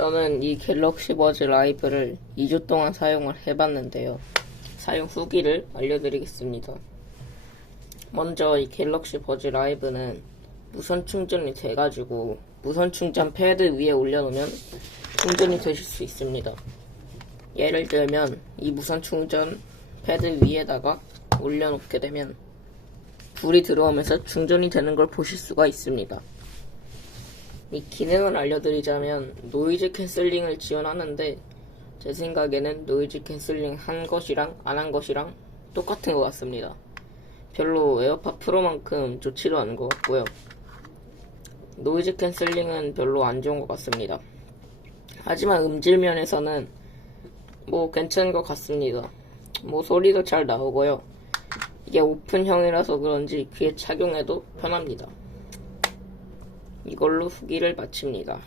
저는 이 갤럭시 버즈 라이브를 2주 동안 사용을 해봤는데요. 사용 후기를 알려드리겠습니다. 먼저 이 갤럭시 버즈 라이브는 무선 충전이 돼가지고 무선 충전 패드 위에 올려놓으면 충전이 되실 수 있습니다. 예를 들면 이 무선 충전 패드 위에다가 올려놓게 되면 불이 들어오면서 충전이 되는 걸 보실 수가 있습니다. 이 기능을 알려드리자면 노이즈 캔슬링을 지원하는데 제 생각에는 노이즈 캔슬링 한 것이랑 안 한 것이랑 똑같은 것 같습니다. 별로 에어팟 프로만큼 좋지도 않은 것 같고요. 노이즈 캔슬링은 별로 안 좋은 것 같습니다. 하지만 음질 면에서는 뭐 괜찮은 것 같습니다. 뭐 소리도 잘 나오고요. 이게 오픈형이라서 그런지 귀에 착용해도 편합니다. 이걸로 후기를 마칩니다.